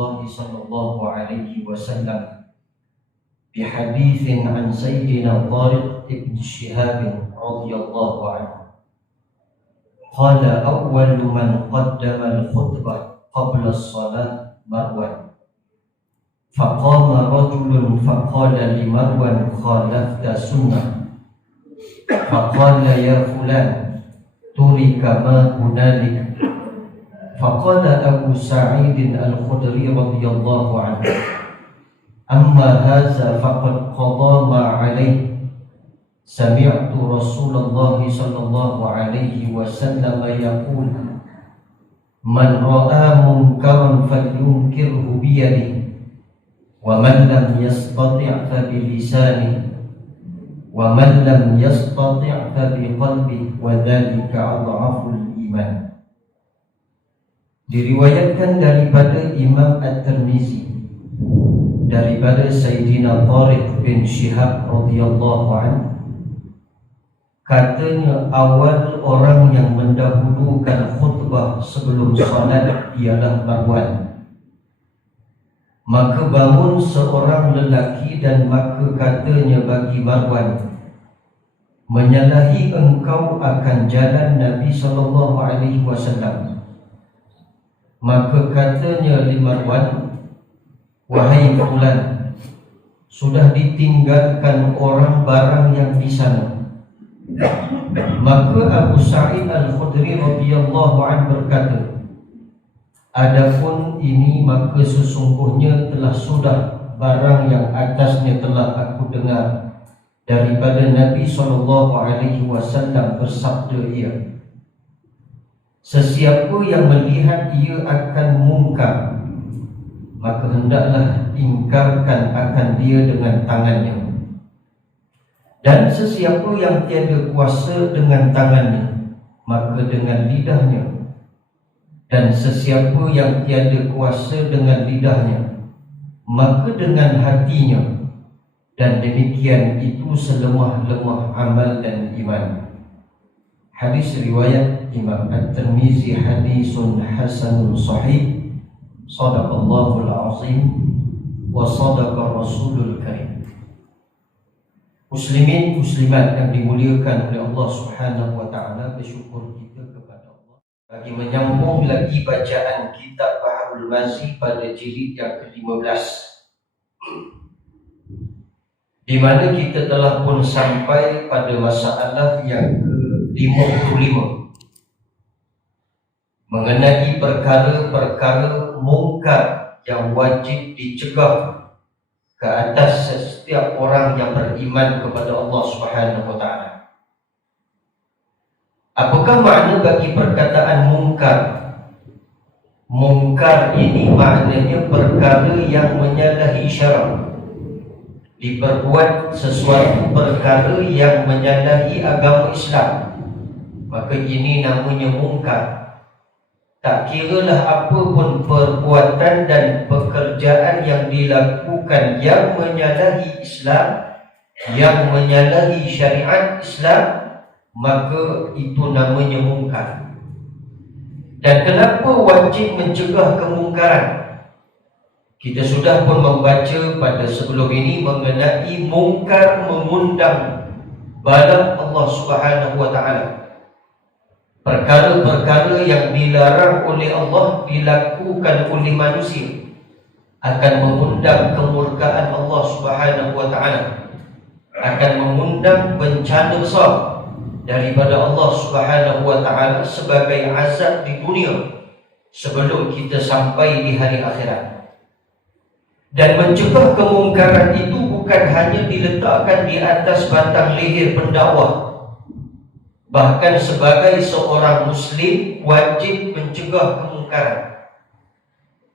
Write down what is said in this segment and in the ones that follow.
الله صلى الله عليه وسلم بحديث عن سيدنا طارق بن شهاب رضي الله عنه قال أول من قدم الخطبة قبل الصلاة مروان فقام رجل فقال لمروان خالفت سنة فقال يا فلان ترك ما هنالك فقال أبو سعيد الخدري رضي الله عنه أما هذا فقد قضى ما عليه سمعت رسول الله صلى الله عليه وسلم يقول من رأى منكرا فلينكره بيده ومن لم يستطع فبلسانه ومن لم يستطع فبقلبه وذلك أضعف الإيمان. Diriwayatkan daripada Imam At-Tirmizi daripada Sayyidina Tariq bin Shihab radhiyallahu anhu, katanya awal orang yang mendahulukan khutbah sebelum salat ialah Marwan. Maka bangun seorang lelaki dan maka katanya bagi Marwan, menyalahi engkau akan jalan Nabi sallallahu alaihi wasallam. Maka katanya li Marwan, wahai fulan, sudah ditinggalkan orang barang yang di sana. Maka Abu Sa'id Al-Khudri radhiyallahu anhu berkata, adapun ini maka sesungguhnya telah sudah barang yang atasnya telah aku dengar daripada Nabi sallallahu alaihi wasallam bersabda ia, sesiapa yang melihat ia akan mungkar, maka hendaklah ingkarkan akan dia dengan tangannya. Dan sesiapa yang tiada kuasa dengan tangannya, maka dengan lidahnya. Dan sesiapa yang tiada kuasa dengan lidahnya, maka dengan hatinya. Dan demikian itu selemah-lemah amal dan iman. Hadis riwayat Imam At-Tirmizi, hadisun hasanun sahih. Sadaqallahul azim wa sadaqa rasulul karim. Muslimin muslimat yang dimuliakan oleh Allah Subhanahu wa taala, bersyukur kita kepada Allah bagi menyambung lagi bacaan kitab Baharul Mazi pada jilid yang ke-15, di mana kita telah pun sampai pada masalah yang ke-55 mengenai perkara-perkara mungkar yang wajib dicegah ke atas setiap orang yang beriman kepada Allah Subhanahu wa taala. Apakah makna bagi perkataan mungkar? Mungkar ini maknanya perkara yang menyalahi syarak. Diperbuat sesuatu perkara yang menyalahi agama Islam, maka ini namanya mungkar. Tak kiralah apa pun perbuatan dan pekerjaan yang dilakukan yang menyalahi Islam, yang menyalahi syariat Islam, maka itu namanya mungkar. Dan kenapa wajib mencegah kemungkaran? Kita sudah pun membaca pada sebelum ini mengenai mungkar mengundang bala Allah Subhanahu wa taala. Perkara-perkara yang dilarang oleh Allah dilakukan oleh manusia akan mengundang kemurkaan Allah Subhanahu wa taala, akan mengundang bencana besar daripada Allah Subhanahu wa taala sebagai azab di dunia sebelum kita sampai di hari akhirat. Dan mencegah kemungkaran itu bukan hanya diletakkan di atas batang leher pendakwah. Bahkan sebagai seorang Muslim wajib mencegah kemungkaran.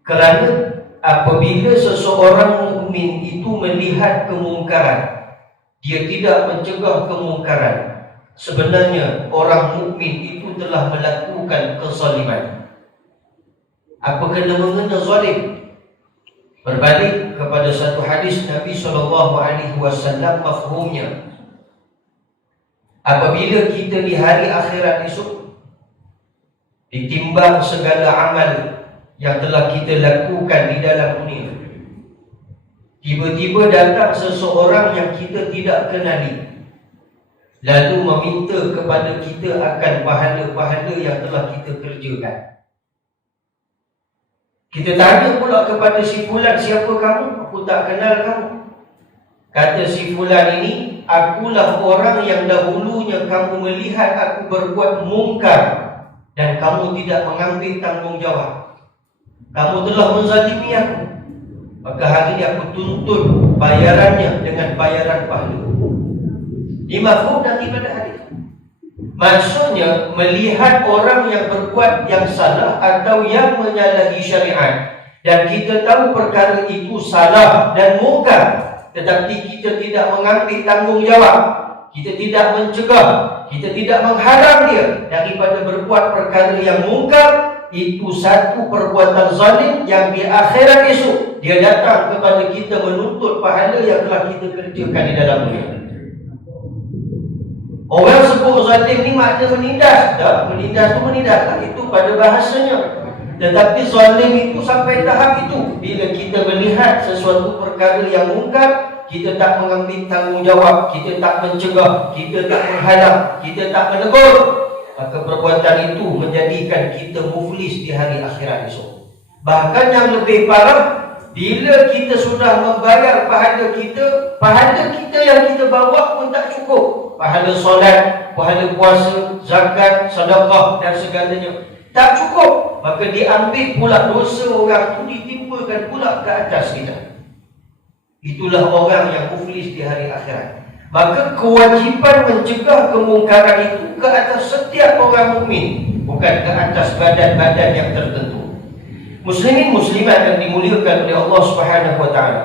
Kerana apabila seseorang mukmin itu melihat kemungkaran, dia tidak mencegah kemungkaran, sebenarnya orang mukmin itu telah melakukan kezaliman. Apa kena mengena zalim? Berbalik kepada satu hadis Nabi SAW, mafhumnya, apabila kita di hari akhirat esok ditimbang segala amal yang telah kita lakukan di dalam dunia. Tiba-tiba datang seseorang yang kita tidak kenali, lalu meminta kepada kita akan pahala-pahala yang telah kita kerjakan. Kita tanya pula kepada si fulan, siapa kamu? Aku tak kenal kamu. Kata si fulan ini, akulah orang yang dahulunya kamu melihat aku berbuat mungkar dan kamu tidak mengambil tanggungjawab. Kamu telah menzalimi aku, maka hari ini aku tuntut bayarannya dengan bayaran pahala. Ini mafhum daripada hadis. Maksudnya, melihat orang yang berbuat yang salah atau yang menyalahi syariat, dan kita tahu perkara itu salah dan mungkar, tetapi kita tidak mengambil tanggungjawab, kita tidak mencegah, kita tidak menghalang dia daripada berbuat perkara yang mungkar. Itu satu perbuatan zalim yang di akhirat esok dia datang kepada kita menuntut pahala yang telah kita kerjakan di dalam dunia. Orang sebut zalim ni makna menindas. Tak, menindas tu menindas tak, itu pada bahasanya. Tetapi zalim itu sampai tahap itu, bila kita melihat sesuatu perkara yang mungkar, kita tak mengambil tanggungjawab, kita tak mencegah, kita tak menghalang, kita tak menegur, maka perbuatan itu menjadikan kita muflis di hari akhirat esok. Bahkan yang lebih parah, bila kita sudah membayar pahala kita yang kita bawa pun tak cukup. Pahala solat, pahala puasa, zakat, sedekah dan segalanya tak cukup, maka diambil pula dosa orang itu, ditimpakan pula ke atas kita. Itulah orang yang muflis di hari akhirat. Maka kewajipan mencegah kemungkaran itu ke atas setiap orang mukmin, bukan ke atas badan-badan yang tertentu. Muslimin muslimat yang dimuliakan oleh Allah Subhanahu wa taala.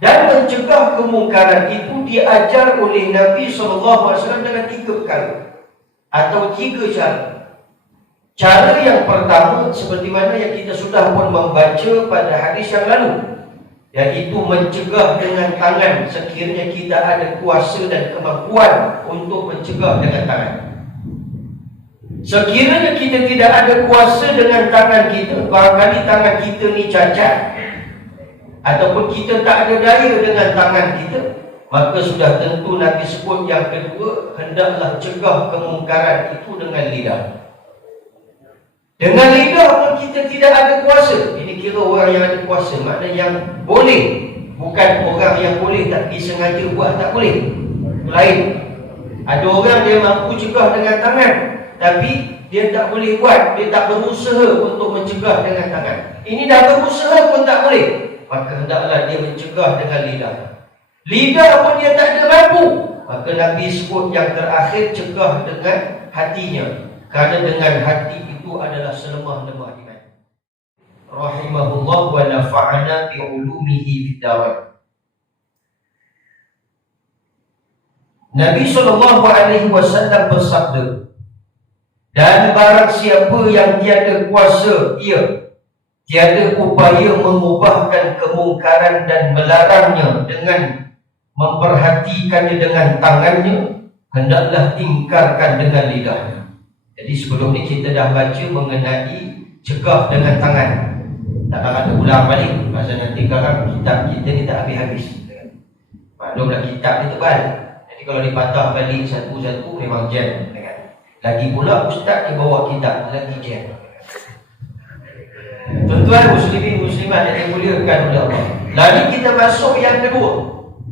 Dan mencegah kemungkaran itu diajar oleh Nabi SAW dengan 3 perkara atau 3 cara. Cara yang pertama, seperti mana yang kita sudah pun membaca pada hadis yang lalu, iaitu mencegah dengan tangan sekiranya kita ada kuasa dan kemampuan untuk mencegah dengan tangan. Sekiranya kita tidak ada kuasa dengan tangan kita, barangkali tangan kita ni cacat, ataupun kita tak ada daya dengan tangan kita, maka sudah tentu Nabi sebut yang kedua, hendaklah cegah kemungkaran itu dengan lidah. Dengan lidah pun kita tidak ada kuasa. Ini kira orang yang ada kuasa, maknanya yang boleh, bukan orang yang boleh tapi sengaja buat tak boleh. Lain. Ada orang dia mampu cegah dengan tangan, tapi dia tak boleh buat, dia tak berusaha untuk mencegah dengan tangan. Ini dah berusaha pun tak boleh, maka hendaklah dia mencegah dengan lidah. Lidah pun dia tak ada mampu, maka Nabi sebut yang terakhir, cegah dengan hatinya, kerana dengan hati itu adalah selemah-lemah iman. Rahimahullah wa nafa'ana bi ulumihi fid darain. Nabi SAW bersabda, dan barang siapa yang tiada kuasa ia, tiada upaya mengubahkan kemungkaran dan melarangnya dengan memperhatikannya dengan tangannya, hendaklah ingkarkan dengan lidahnya. Jadi sebelum ni kita dah baca mengenai cegah dengan tangan. Tak ada ulang balik, pasal nanti sekarang kitab kita ni tak habis-habis. Maklumlah kitab ni tebal, jadi kalau dipatah balik satu-satu memang jam. Lagi pula ustaz dia bawa kitab, lagi jam. Tuan-tuan muslimin muslimat yang dimuliakan oleh Allah. Lalu kita masuk yang kedua,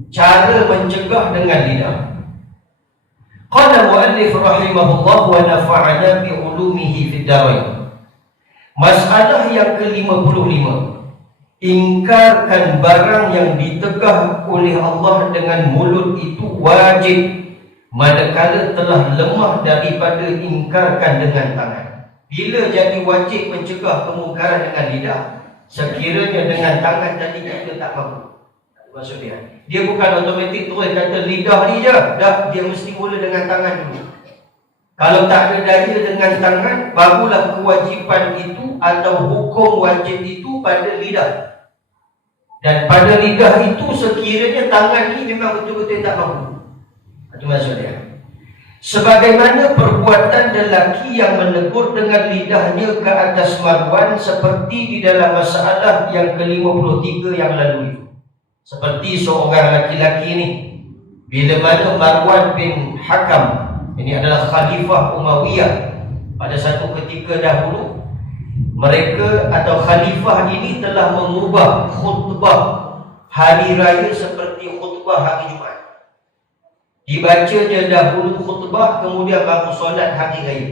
cara mencegah dengan lidah. Qala muallif rahimahullah wa nafa'ana bi ulumihi fid darain. Masalah yang ke-55, ingkarkan barang yang ditegah oleh Allah dengan mulut itu wajib, manakala telah lemah daripada ingkarkan dengan tangan. Bila jadi wajib mencegah kemungkaran dengan lidah, sekiranya dengan tangan tadi kita tak mampu. Maksudnya, dia bukan automatik terus kata lidah ni je, dah dia mesti mula dengan tangan dulu. Kalau tak ada daya dengan tangan, barulah kewajipan itu atau hukum wajib itu pada lidah. Dan pada lidah itu sekiranya tangan ni memang betul-betul tak mampu. Itu maksudnya. Sebagaimana perbuatan lelaki yang menegur dengan lidahnya ke atas Marwan seperti di dalam masalah yang ke-53 yang lalu. Seperti seorang laki-laki ini, bila mana Marwan bin Hakam, ini adalah Khalifah Umayyah, pada satu ketika dahulu, mereka atau Khalifah ini telah mengubah khutbah hari raya seperti khutbah hari Jumaat. Dibaca dia dahulu khutbah, kemudian baru solat hari raya.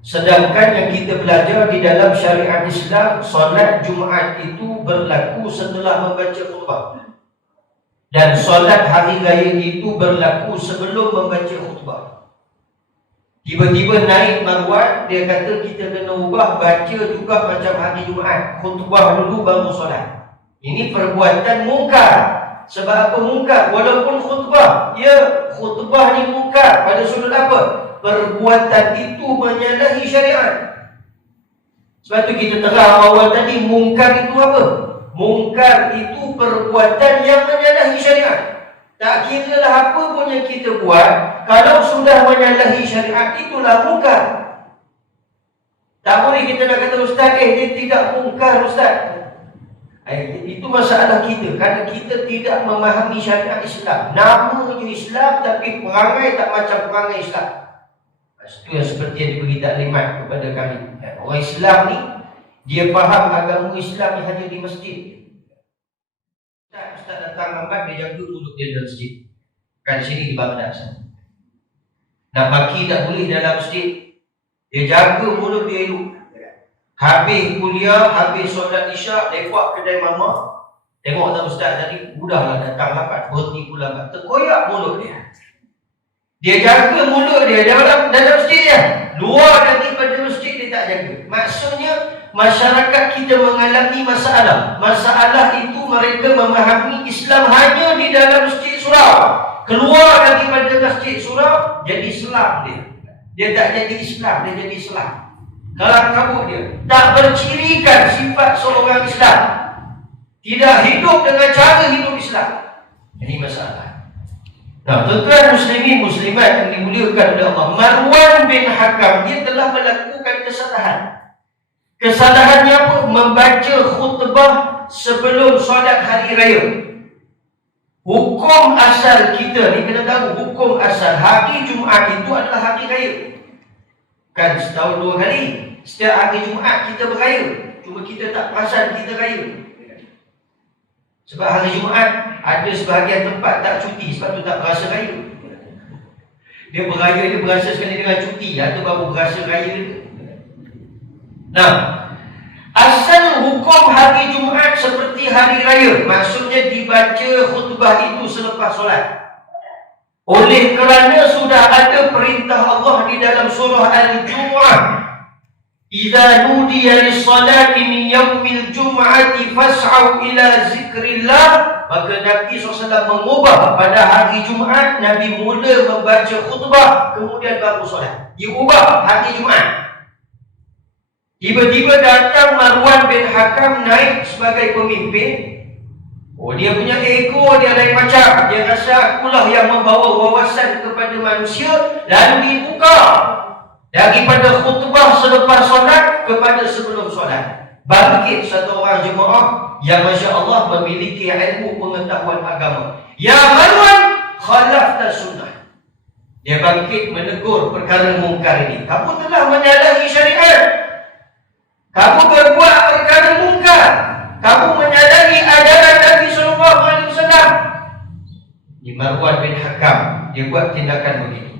Sedangkan yang kita belajar di dalam syariat Islam, solat Jumaat itu berlaku setelah membaca khutbah, dan solat hari raya itu berlaku sebelum membaca khutbah. Tiba-tiba naik Marwan, dia kata kita kena ubah, baca juga macam hari Jumaat, khutbah dulu baru solat. Ini perbuatan mungkar. Sebab apa mungkar? Walaupun khutbah, ya khutbah ni mungkar pada sudut apa? Perbuatan itu menyalahi syariat. Sebab tu kita terang awal tadi, mungkar itu apa? Mungkar itu perbuatan yang menyalahi syariat. Tak kira lah apa pun yang kita buat, kalau sudah menyalahi syariat, itulah mungkar. Tak boleh kita nak kata ustaz, dia tidak mungkar ustaz. Itu masalah kita, kerana kita tidak memahami syariat Islam. Namanya Islam tapi perangai tak macam perangai Islam. Itu yang seperti yang diberi taklimat kepada kami. Orang Islam ni, dia faham agama Islam ni hanya di masjid. Ustaz datang lambat, dia jaga mulut dia dalam masjid. Kan sini di Baghdad. Nak maki tak boleh dalam masjid. Dia jaga mulut dia elok. Habis kuliah, habis solat isyak, lepak kedai mama. Tengok tak ustaz tadi, udahlah datang lambat, berhenti pula lambat. Terkoyak mulut dia. Dia jaga mulut dia dalam masjid dia. Luar daripada masjid dia tak jaga. Maksudnya, masyarakat kita mengalami masalah. Masalah itu mereka memahami Islam hanya di dalam masjid surau. Keluar daripada masjid surau, jadi Islam dia. Dia tak jadi Islam, dia jadi Islam. Kalau kabut dia tak bercirikan sifat seorang Islam, tidak hidup dengan cara hidup Islam. Ini masalah. Nah, tuan-tuan muslimin muslimat yang dimuliakan oleh Allah, Marwan bin Hakam dia telah melakukan kesalahan. Kesalahannya apa? Membaca khutbah sebelum solat hari raya. Hukum asal kita ni kena tahu, hukum asal hari Jumaat itu adalah hari raya. Kan setahun 2 kali. Setiap hari Jumaat kita beraya. Cuma kita tak perasan kita raya. Sebab hari Jumaat ada sebahagian tempat tak cuti, sebab tu tak berasa raya. Dia beraya, dia berasa sekali dengan cuti, atau baru berasa raya. Nah, asal hukum hari Jumaat seperti hari raya. Maksudnya dibaca khutbah itu selepas solat. Oleh kerana sudah ada perintah Allah di dalam surah Al-Jumu'ah, "Idza nudiya lis-salati min yaumil jum'ati fas'au ila zikrillah." Maka Nabi SAW mengubah pada hari Jumaat, Nabi mula membaca khutbah, kemudian baru solat. Diubah hari Jumaat. Tiba-tiba datang Marwan bin Hakam naik sebagai pemimpin. Oh, dia punya ego dia lain macam. Dia rasa akulah yang membawa wawasan kepada manusia, lalu dibuka daripada khutbah selepas solat kepada sebelum solat. Bangkit satu orang jemaah yang Masya Allah memiliki ilmu pengetahuan agama. Ya Marwan, khalafta sunnah. Dia bangkit menegur perkara mungkar ini. Kamu telah menyalahi syariat. Kamu berbuat perkara mungkar. Kamu menyalahi ajaran Nabi SAW. Di Marwan bin Hakam, dia buat tindakan begitu.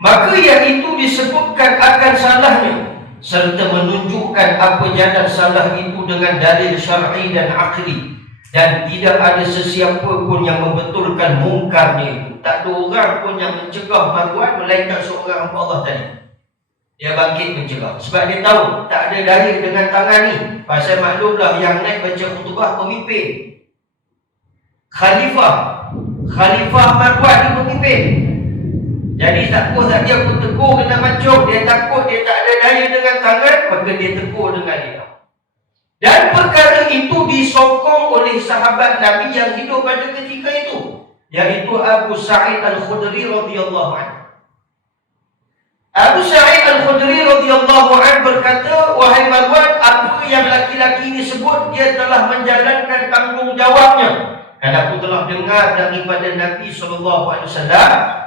Maka yang itu disebutkan akan salahnya, serta menunjukkan apa jalan salah itu dengan dalil syar'i dan akli. Dan tidak ada sesiapa pun yang membetulkan mungkarnya itu. Tak ada orang pun yang mencegah Marwan, melainkan seorang hamba Allah tadi. Dia bangkit mencegah. Sebab dia tahu tak ada daya dengan tangan ni. Pasal maklumlah yang naik baca khutbah pemimpin. Khalifah Marwan ni pemimpin. Jadi tak puas dia pun tegur kena mancung. Dia takut dia tak ada daya dengan tangan, maka dia tegur dengan dia. Dan perkara itu disokong oleh sahabat Nabi yang hidup pada ketika itu. yaitu Abu Sa'id Al-Khudri radhiyallahu anhu. Abu Sa'id Al-Khudri radhiyallahu anhu berkata, wahai Marwan, apa yang laki-laki ini sebut, dia telah menjalankan tanggungjawabnya. Dan aku telah dengar daripada Nabi SAW,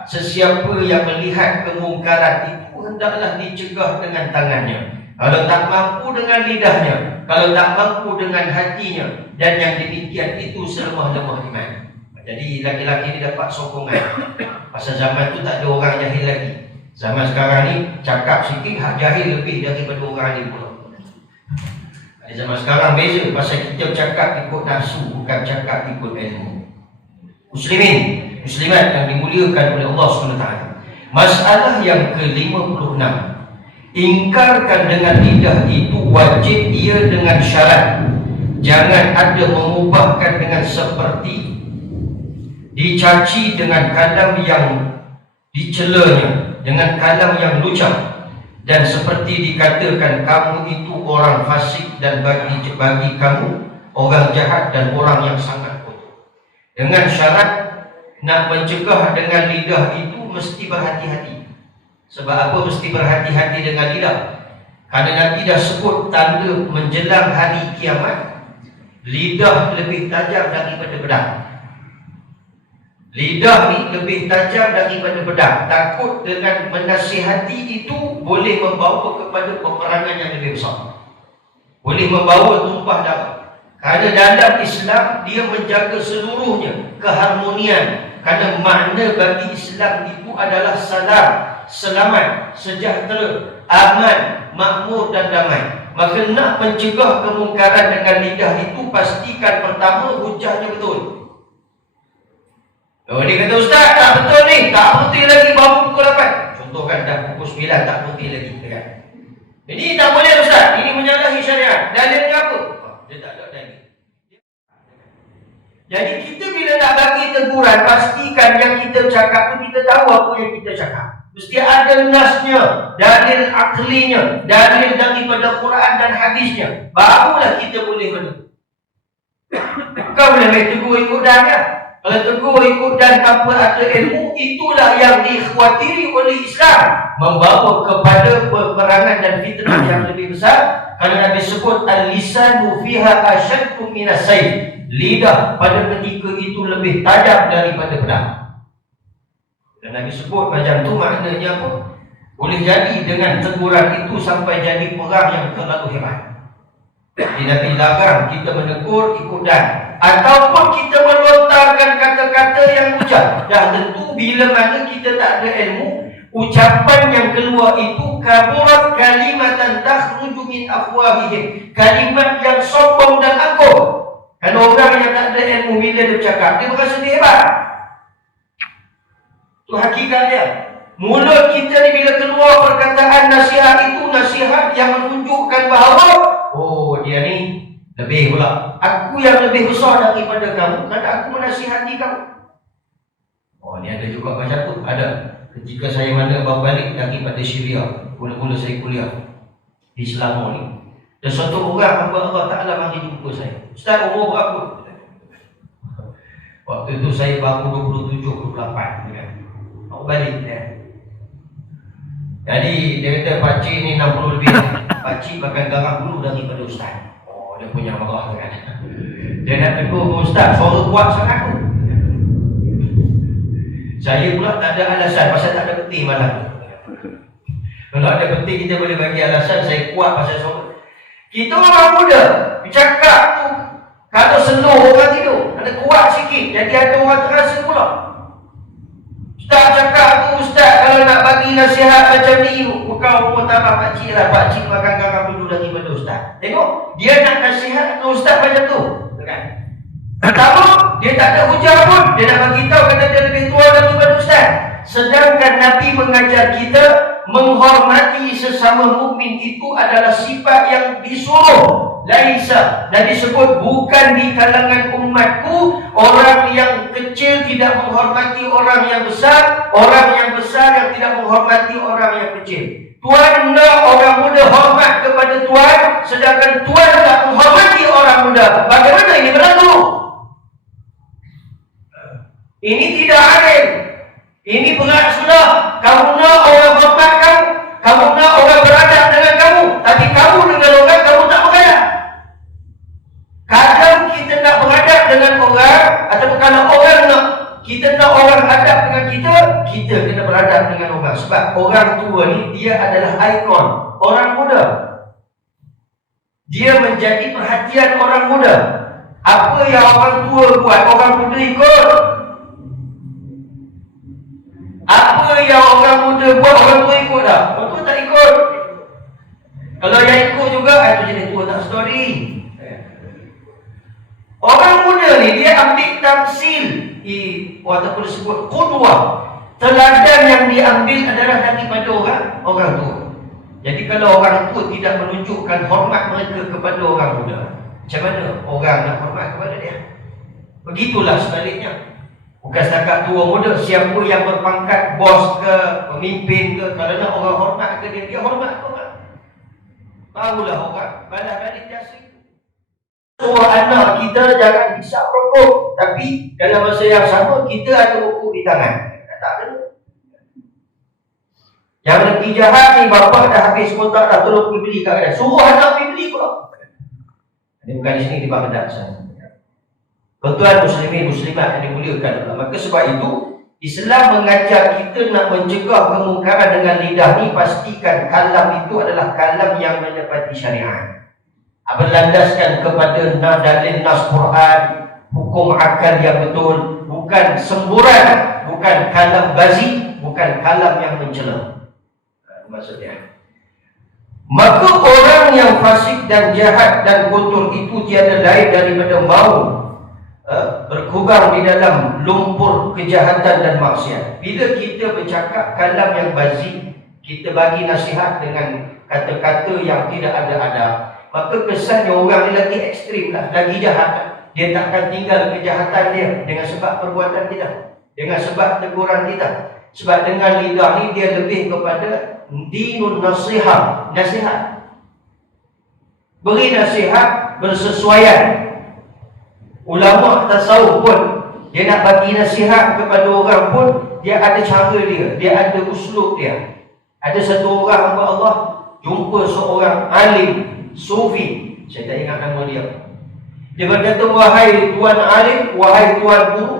sesiapa yang melihat kemungkaran itu hendaklah dicegah dengan tangannya. Kalau tak mampu dengan lidahnya, kalau tak mampu dengan hatinya, dan yang demikian itu selemah-lemah iman. Jadi laki-laki ini dapat sokongan. Pasal zaman tu tak ada orang jahil lagi. Zaman sekarang ni cakap sikit, hak jahil lebih daripada orang ni pula. Zaman sekarang beza, pasal kita cakap ikut nafsu, bukan cakap ikut ilmu. Muslimin, muslimat yang dimuliakan oleh Allah SWT. Masalah yang ke-56, ingkarkan dengan lidah itu wajib ia dengan syarat. Jangan ada mengubahkan dengan seperti, dicaci dengan kalam yang dicelanya, dengan kalam yang lucah, dan seperti dikatakan kamu itu orang fasik, dan bagi kamu orang jahat dan orang yang sangat kotor. Dengan syarat nak mencegah dengan lidah itu mesti berhati-hati. Sebab apa mesti berhati-hati dengan lidah? Kerana Nabi dah sebut tanda menjelang hari kiamat, lidah lebih tajam daripada pedang. Lidah ni lebih tajam daripada pedang. Takut dengan menasihati itu boleh membawa kepada peperangan yang lebih besar, boleh membawa tumpah darah. Kerana dalam Islam dia menjaga seluruhnya keharmonian. Kerana makna bagi Islam itu adalah salam, selamat, sejahtera, aman, makmur dan damai. Maka nak mencegah kemungkaran dengan lidah itu, pastikan pertama hujahnya betul. Oh, dia kata, Ustaz, tak betul ni, tak putih lagi, baru pukul 8. Contohkan dah pukul 9 tak putih lagi, kan? Ini tak boleh, Ustaz, ini menyalahi syariat. Dalilnya apa? Dia tak ada dalil. Jadi kita bila nak bagi teguran, pastikan yang kita cakap tu kita tahu apa yang kita cakap. Mesti ada nasnya, dalil aklinya, dalil daripada Quran dan hadisnya. Barulah kita boleh menegur. Kau boleh main tegur ikut dan kan? Kalau tegur ikut dan tanpa ada ilmu, itulah yang dikhawatiri oleh Islam, membawa kepada peperangan dan fitnah yang lebih besar. Kerana Nabi sebut al-lisanu fiha asyaddu minas sayf. Lidah pada ketika itu lebih tajam daripada pedang. Dan Nabi sebut macam tu, maknanya apa? Boleh jadi dengan teguran itu sampai jadi perang yang terlalu hebat. Jadi Nabi larang kita menegur ikut dan, ataupun kita melontarkan kata-kata yang ucap. Dah tentu bila mana kita tak ada ilmu, ucapan yang keluar itu kaburat kalimatan takhruju min afwahihim, kalimat yang sombong dan angkuh. Kalau orang yang tak ada ilmu bila dia bercakap, dia merasa dia hebat. Itu hakikat dia. Mulut kita ni bila keluar perkataan nasihat itu, nasihat yang menunjukkan bahawa oh, dia ni lebih pula, aku yang lebih besar daripada kamu kerana aku menasihati kamu. Oh, ni ada juga macam tu. Ada. Ketika saya mana baru balik daripada Syria, mula-mula saya kuliah di Selangor ni, dan suatu orang hamba Allah Ta'ala mari jumpa saya. Ustaz, umur berapa? Waktu itu saya baru 27-28 kan. Aku balik kan. Jadi dia kata pakcik ni 60 lebih. Pakcik makan garam dulu daripada Ustaz. Oh, dia punya marah kan. Dia nak tegur Ustaz, suara kuat sangat tu. Saya pula tak ada alasan, pasal tak ada peti malam. Kalau ada peti kita boleh bagi alasan, saya kuat pasal suara. Kita orang muda, bercakap tu kalau slow orang tidur, ada kuat sikit, jadi ada orang terasa pula. Ustaz cakap tu, Ustaz kalau nak bagi nasihat macam ni, bukan umur tambah pakcik lah, pakcik makan garam dulu daripada Ustaz. Tengok, dia nak nasihat ke Ustaz macam tu, kan? Pertama, dia tak ada hujah pun, dia nak bagi tahu kata dia lebih tua daripada Ustaz. Sedangkan Nabi mengajar kita menghormati sesama mukmin itu adalah sifat yang disuruh. Laisa, dan disebut bukan di kalangan umatku orang yang kecil tidak menghormati orang yang besar, orang yang besar yang tidak menghormati orang yang kecil. Tuan nak orang muda hormat kepada tuan, sedangkan tuan tak menghormati orang muda. Bagaimana ini berlaku? Ini tidak adil. Ini berat sudah. Kamu nak orang hormat kamu, kamu nak orang beradab dengan kamu, tapi kamu dengan orang kamu tak beradab. Kadang kita nak beradab dengan orang, atau kalau orang nak kita nak orang adab dengan kita, kita kena beradab dengan orang. Sebab orang tua ni dia adalah ikon orang muda. Dia menjadi perhatian orang muda. Apa yang orang tua buat, orang muda ikut. Apa yang orang muda buat, orang tua ikut dah. Orang tua tak ikut. Kalau yang ikut juga, itu jenis tua tak story. Orang muda ni dia ambil tamsil, ataupun disebut qudwah. Teladan yang diambil adalah daripada orang tua. Jadi kalau orang tua tidak menunjukkan hormat mereka kepada orang muda, macam mana orang nak hormat kepada dia? Begitulah sebaliknya. Bukan setakat tua muda, siapa yang berpangkat bos ke, pemimpin ke, kalau nak orang hormat ke dia, dia hormat ke orang. Barulah orang balas balik jasa. Suruh anak kita jangan hisap rokok, tapi dalam masa yang sama kita ada rokok di tangan. Tak ada. Yang lagi jahat ni, bapa dah habis kotak dah, tolong pergi beli kat kedai. Suruh anak pergi beli pula. Ini bukan di sini, di Baghdad sana. Tuan-tuan muslimin muslimat yang dimuliakan Allah. Maka sebab itu Islam mengajar kita nak mencegah kemungkaran dengan lidah ni, pastikan kalam itu adalah kalam yang menepati syariat. Berlandaskan kepada dalil nas Quran, hukum akal yang betul, bukan semburan, bukan kalam bazi, bukan kalam yang mencela. Maksudnya, maka orang yang fasik dan jahat dan kotor itu tiada lain daripada mau berkubang di dalam lumpur kejahatan dan maksiat. Bila kita bercakap kalam yang bazi, kita bagi nasihat dengan kata-kata yang tidak ada adab, maka kesannya orang ni lagi ekstrim lah, lagi jahat. Dia takkan tinggal kejahatan dia dengan sebab perbuatan kita, dengan sebab teguran kita. Sebab dengan lidah ni dia lebih kepada dinun nasihat, nasihat. Beri nasihat bersesuaian. Ulama tasawuf pun dia nak bagi nasihat kepada orang pun dia ada cara dia ada uslub dia. Ada satu orang hamba Allah jumpa seorang alim sufi, saya tak ingat nama dia. Dia berkata, wahai tuan alim, wahai tuan guru,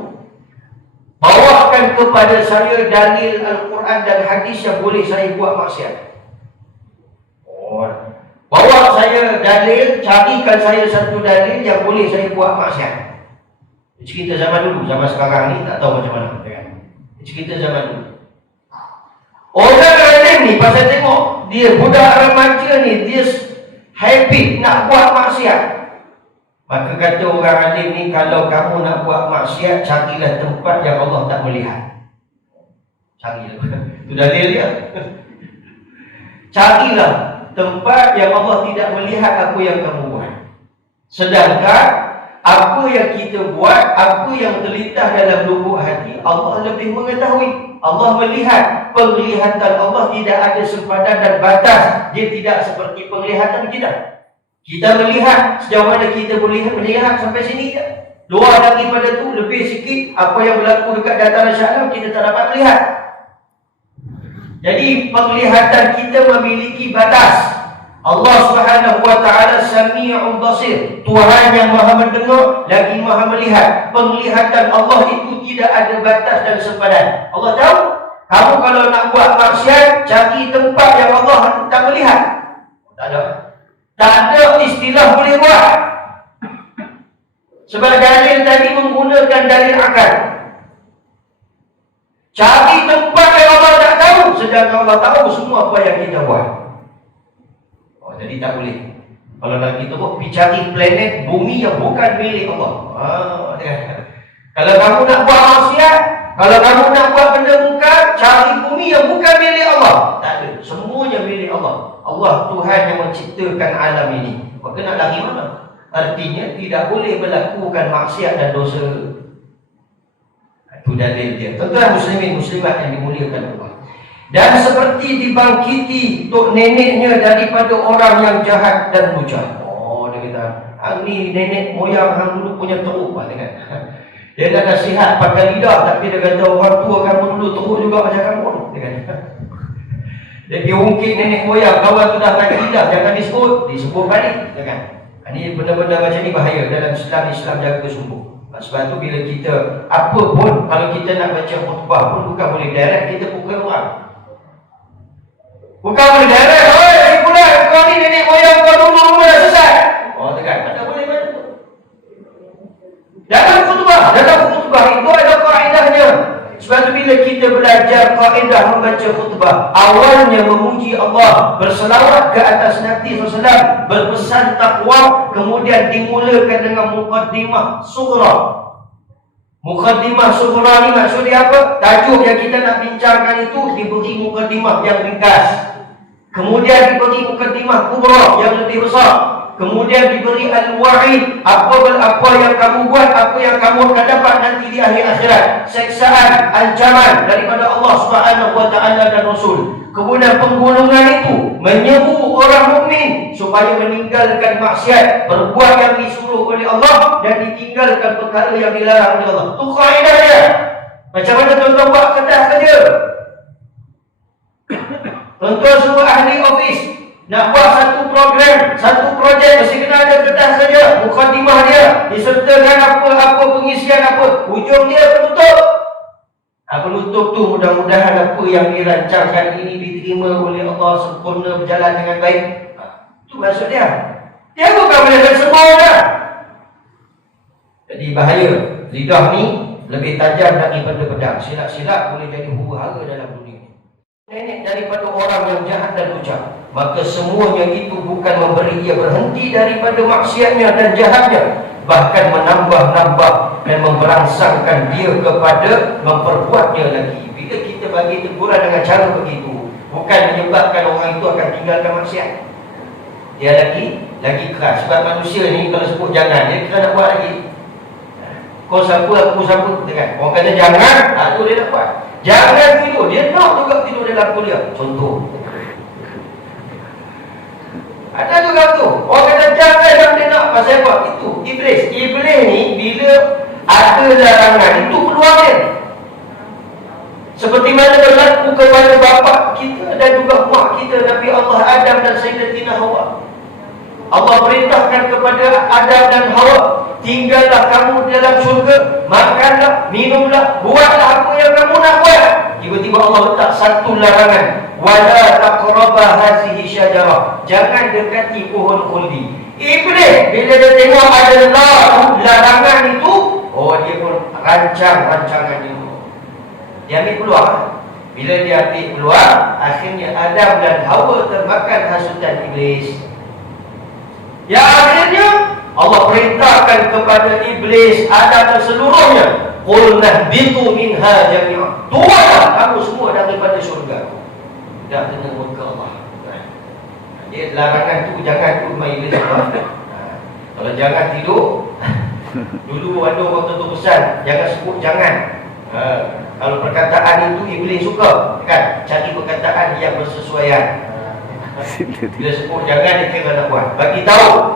bawakan kepada saya dalil Al-Quran dan hadis yang boleh saya buat maksiat. Bawa saya dalil, carikan saya satu dalil yang boleh saya buat maksiat. Cerita zaman dulu, zaman sekarang ni tak tahu macam mana kan? Cerita zaman dulu. Orang alim ni pasal tengok dia budak remaja ni, dia habit nak buat maksiat. Maka kata orang alim ni, kalau kamu nak buat maksiat, carilah tempat yang Allah tak melihat. Carilah. Itu dalil dia. Carilah tempat yang Allah tidak melihat apa yang kamu buat. Sedangkan apa yang kita buat, apa yang terlintas dalam lubuk hati, Allah lebih mengetahui. Allah melihat. Penglihatan Allah tidak ada sempadan dan batas. Dia tidak seperti penglihatan kita. Kita melihat sejauh mana kita boleh melihat sampai sini je. Luar daripada tu lebih sikit, apa yang berlaku dekat dataran Syah kita tak dapat melihat. Jadi penglihatan kita memiliki batas. Allah Subhanahu wa taala Sami'un Basir, Tuhan yang Maha mendengar lagi Maha melihat. Penglihatan Allah itu tidak ada batas dan sempadan. Allah tahu kamu kalau nak buat maksiat, cari tempat yang Allah tak melihat. Tak ada. Tak ada istilah boleh buat. Sebab dalil tadi menggunakan dalil akal. Cari tempat yang Allah tak tahu, sedangkan Allah tahu semua apa yang kita buat. Jadi tak boleh. Kalau nak kita buat, pergi cari planet bumi yang bukan milik Allah. Kalau kamu nak buat maksiat, kalau kamu nak buat benda mungkar, cari bumi yang bukan milik Allah. Tak ada. Semuanya milik Allah. Allah Tuhan yang menciptakan alam ini. Maka nak lari mana? Artinya tidak boleh melakukan maksiat dan dosa. Itu dalil dia. Tuan-tuan muslimin muslimat yang dimuliakan Allah. Dan seperti dibangkiti tok neneknya daripada orang yang jahat dan hujah. Oh, dia kata, ni nenek moyang hang dulu punya teruk kan. Dia nak nasihat pakai lidah, tapi dia kata orang tua kamu dulu teruk juga macam kamu. Dia kata. Dia ungkit nenek moyang, kawan tu dah pakai lidah, jangan disebut balik. Jangan. Ini benda-benda macam ni bahaya dalam Islam jaga sumber. Sebab tu bila kita, apa pun, kalau kita nak baca khutbah pun bukan boleh direct kita pukul orang. Bukan boleh direct, oi, si budak, kau ni nenek moyang kau dulu dah sesat. Oh, tekan, tak boleh macam tu. Dalam khutbah itu ada kaedahnya. Sebab tu bila kita belajar kaedah membaca khutbah, awalnya memuji Allah, berselawat ke atas Nabi SAW, berpesan takwa, kemudian dimulakan dengan muqaddimah sughra. Muqaddimah sughra ni maksudnya apa? Tajuk yang kita nak bincangkan itu diberi muqaddimah yang ringkas. Kemudian diberi muqaddimah kubra yang lebih besar. Kemudian diberi al-wa'id, apa yang kamu buat, apa yang kamu akan dapat nanti di akhir akhirat, seksaan, ancaman daripada Allah Subhanahu wa taala dan Rasul. Kemudian penggolongan itu menyeru orang mukmin supaya meninggalkan maksiat, berbuat yang disuruh oleh Allah dan ditinggalkan perkara yang dilarang oleh Allah. Itu kaedah dia. Macam mana tuan-tuan buat kedah kerja? Tuan-tuan semua ahli office nak buat satu program, satu projek, mesti kena ada kertas saja, mukadimah dia, disertakan apa pengisian apa, ujung dia penutup. Penutup tu mudah-mudahan apa yang dirancangkan ini diterima oleh Allah, sempurna, berjalan dengan baik. Itu maksud dia. Dia bukan boleh semua dah. Jadi bahaya. Lidah ni lebih tajam daripada pedang. Silap-silap boleh jadi huru-hara dalam dunia. Nenek daripada orang yang jahat dan ucap, maka semuanya itu bukan memberi ia berhenti daripada maksiatnya dan jahatnya, bahkan menambah-nambah dan memberangsangkan dia kepada memperbuatnya lagi. Bila kita bagi teguran dengan cara begitu, bukan menyebabkan orang itu akan tinggalkan maksiat, dia lagi keras. Sebab manusia ni kalau sebut jangan, dia kena nak buat lagi. Kau siapa, aku siapa, kan? Orang kata jangan, tu dia nak buat. Jangan tidur, dia nak juga tidur dalam kuliah. Contoh, ada juga tu, orang kata jangan yang dia nak, pasal apa? Itu Iblis ni bila ada larangan, itu peluang dia. Seperti mana berlaku kepada bapa kita dan juga mak kita, Nabi Allah Adam dan Sayyidatina Hawa. Allah perintahkan kepada Adam dan Hawa, tinggallah kamu dalam syurga, makanlah, minumlah, buatlah apa yang kamu nak buat. Tiba-tiba Allah letak satu larangan, wala taqraba hazihi syajarah, jangan dekati pohon khuldi. Iblis bila dia tengok ada larangan itu, dia pun rancang rancangan itu. Dia ambil peluang. Bila dia ambil peluang, akhirnya Adam dan Hawa termakan hasutan iblis. Ya akhirnya Allah perintahkan kepada iblis, Adam dan seluruhnya, qul nahbitu minha jami'an, turunlah kamu semua daripada syurga. Dah kena murka Allah. Dia larangan tu jangan tu main iblis. Kalau jangan tidur, dulu ada orang tentu pesan jangan sebut jangan. Kalau perkataan itu iblis suka, kan? Cari perkataan yang bersesuaian. Bila sebut jangan, dia kira nak buat. Bagi tahu,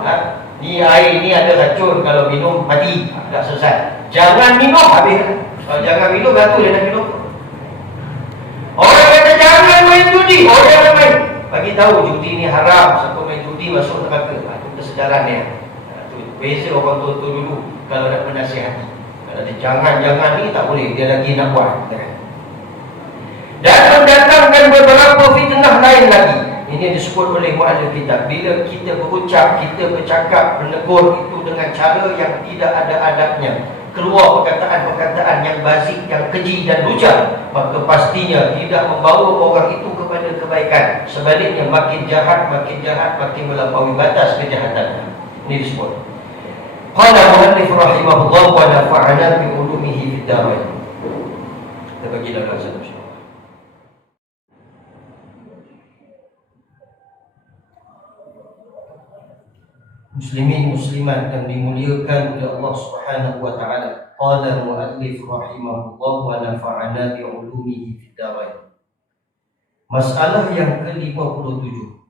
ni air ni ada racun, kalau minum mati, dah selesai. Jangan minum, habis. Kalau jangan minum, batu dia nak minum. Orang kata jangan main judi, jangan main. Bagi tahu judi ni haram, siapa main judi masuk neraka. Itu kesedaran dia. Beza orang tua dulu kalau nak menasihati. Kalau dia jangan ni tak boleh, dia lagi nak buat. Dan mendatangkan beberapa fitnah lain lagi. Ini disebut oleh muallif kitab, bila kita berucap, kita bercakap, menegur itu dengan cara yang tidak ada adabnya, keluar perkataan-perkataan yang bazik, yang keji dan lucu, maka pastinya tidak membawa orang itu kepada kebaikan. Sebaliknya makin jahat, makin melampaui batas kejahatan. Ini disebut. Qala muallif rahimahullah wa nafa'ana bi ulumihi fid darain. Kita bagi dalam satu. Muslimin muslimat yang dimuliakan oleh Allah Subhanahu wa taala. Qala muallif rahimahullah wa nafa'ana bi ulumihi fid darain. Masalah yang ke-57.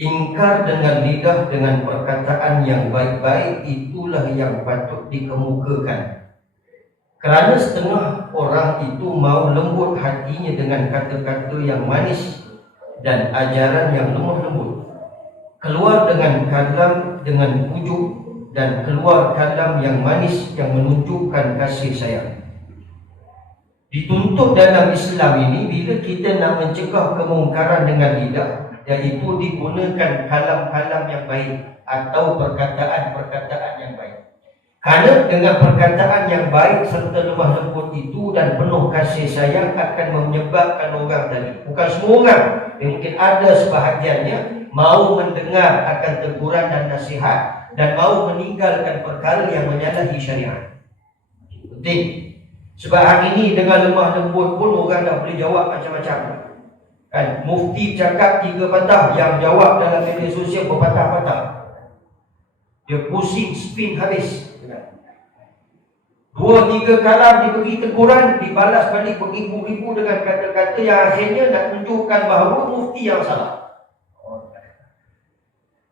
Ingkar dengan lidah dengan perkataan yang baik-baik itulah yang patut dikemukakan. Kerana setengah orang itu mau lembut hatinya dengan kata-kata yang manis dan ajaran yang lemah lembut, keluar dengan kalam dengan pujuk, dan keluar kalam yang manis yang menunjukkan kasih sayang. Dituntut dalam Islam ini bila kita nak mencegah kemungkaran dengan lidah, iaitu digunakan kalam-kalam yang baik atau perkataan-perkataan yang baik. Kerana dengan perkataan yang baik serta lemah lembut itu dan penuh kasih sayang akan menyebabkan orang tadi, bukan semua orang, mungkin ada sebahagiannya, mau mendengar akan teguran dan nasihat dan mau meninggalkan perkara yang menyalahi syariat. Penting. Sebab hari ini dengan lemah lembut pun orang dah boleh jawab macam-macam. Kan, mufti cakap 3 patah, yang jawab dalam media sosial berpatah-patah. Dia pusing, spin habis. 2-3 kalam diberi teguran, dibalas balik beribu-ribu dengan kata-kata yang akhirnya nak tunjukkan bahawa mufti yang salah.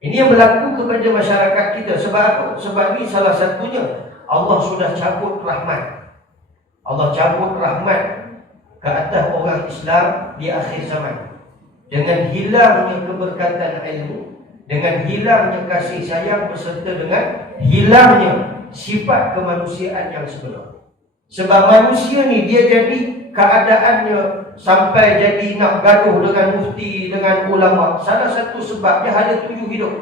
Ini yang berlaku kepada masyarakat kita. Sebab apa? Sebab ini salah satunya Allah sudah cabut rahmat. Allah cabut rahmat ke atas orang Islam di akhir zaman. Dengan hilangnya keberkatan ilmu, dengan hilangnya kasih sayang beserta dengan hilangnya sifat kemanusiaan yang sebenar. Sebab manusia ni dia jadi keadaannya sampai jadi nak gaduh dengan mufti, dengan ulama. Salah satu sebabnya hala tuju hidup.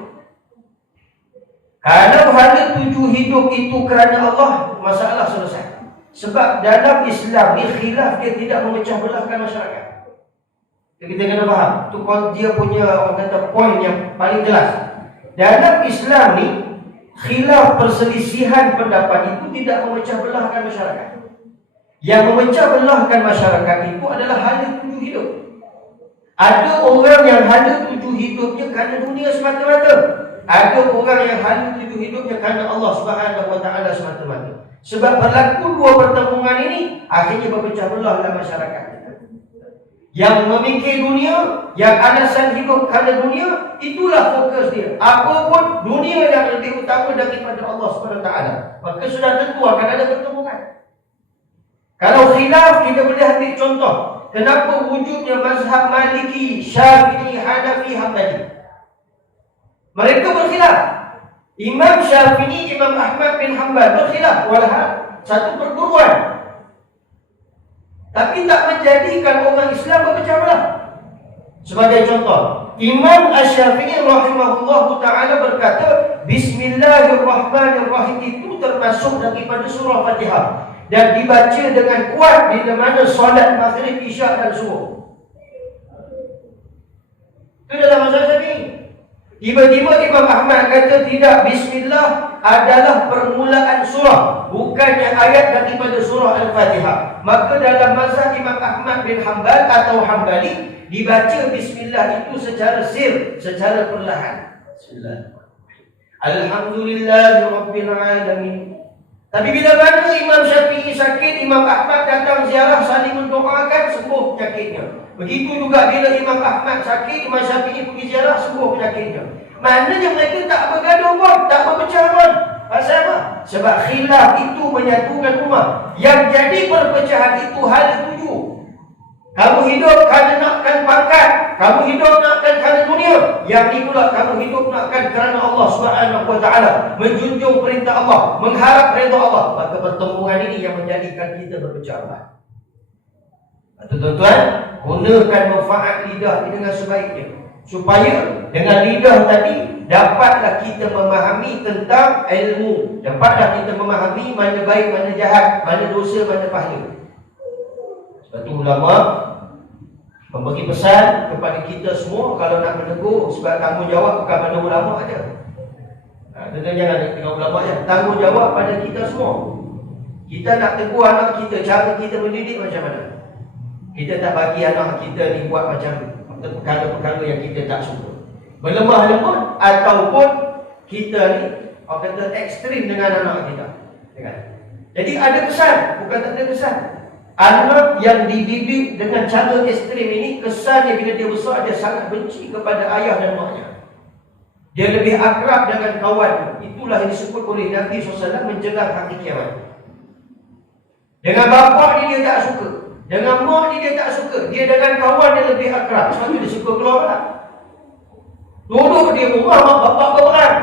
Kalau hala tuju hidup itu kerana Allah, masalah selesai. Sebab dalam Islam ni khilaf dia tidak memecah belahkan masyarakat. Kita kena faham. Itu dia punya orang kata poin yang paling jelas. Dalam Islam ni khilaf perselisihan pendapat itu tidak memecah belahkan masyarakat. Yang memecah belahkan masyarakat itu adalah hala tuju hidup. Ada orang yang hala tuju hidupnya kerana dunia semata-mata. Ada orang yang hala tuju hidupnya kerana Allah Subhanahu Wa Taala semata-mata. Sebab berlaku 2 pertemuan ini, akhirnya berpecah belah dalam masyarakat. Yang memikir dunia, yang alasan hidup kerana dunia, itulah fokus dia. Apapun dunia yang lebih utama daripada Allah SWT, maka sudah tentu akan ada pertemuan. Kalau khilaf, kita boleh ambil contoh. Kenapa wujudnya mazhab Maliki, Syafi'i, Hanafi, Hambali? Mereka berkhilaf. Imam Syafi'i, Imam Ahmad bin Hanbal berkhilaf, walaupun satu perguruan. Tapi tak menjadikan orang Islam berpecah belah. Sebagai contoh, Imam Asy-Syafi'i rahimahullahu ta'ala berkata, Bismillahirrahmanirrahim itu termasuk daripada surah Fatihah dan dibaca dengan kuat di mana solat maghrib, isyak dan subuh. Itu dalam mazhab Syafi'i. Tiba-tiba Imam Ahmad kata tidak, Bismillah adalah permulaan surah, bukannya ayat daripada surah Al-Fatihah. Maka dalam mazhab Imam Ahmad bin Hanbal atau Hanbali, dibaca Bismillah itu secara sir, secara perlahan. Alhamdulillahirabbil alamin. Tapi bila mana Imam Syafi'i sakit, Imam Ahmad datang ziarah saling mendoakan, sembuh penyakitnya. Begitu juga bila Imam Ahmad sakit, Imam Syafi'i pergi ziarah, sembuh penyakitnya. Maknanya mereka tak bergaduh pun, tak berpecah pun. Pasal apa? Sebab khilaf itu menyatukan umat. Yang jadi perpecahan itu hal tuju. Kamu hidup kerana nakkan pangkat, kamu hidup nakkan kerana dunia. Yang ni pula kamu hidup nakkan kerana Allah Subhanahu Wa Taala, menjunjung perintah Allah, mengharap redha Allah. Maka pertemuan ini yang menjadikan kita berpecah belah. Tuan-tuan, gunakan manfaat lidah dengan sebaiknya, supaya dengan lidah tadi dapatlah kita memahami tentang ilmu, dapatlah kita memahami mana baik, mana jahat, mana dosa, mana pahala. Sebab tu ulama memberi pesan kepada kita semua, kalau nak menegur, sebab tanggungjawab bukan pada ulama aja. Tuan-tuan jangan tengok ulama je, tanggungjawab pada kita semua. Kita nak tegur anak kita, cara kita mendidik macam mana? Kita tak bagi anak kita ni buat macam perkara-perkara yang kita tak suka, berlemah lembut, ataupun kita ni orang kata ekstrim dengan anak kita. Jadi ada kesan, bukan tak ada kesan. Anak yang dididik dengan cara ekstrim ini, kesannya bila dia besar, dia sangat benci kepada ayah dan maknya. Dia lebih akrab dengan kawan. Itulah yang disebut oleh Nabi SAW menjelang hari kiamat. Dengan bapa dia tak suka. Dengan mak dia tak suka. Dia dengan kawan dia lebih akrab. Sebab tu dia suka keluar lah. Duduk dia rumah, mak bapak berperang.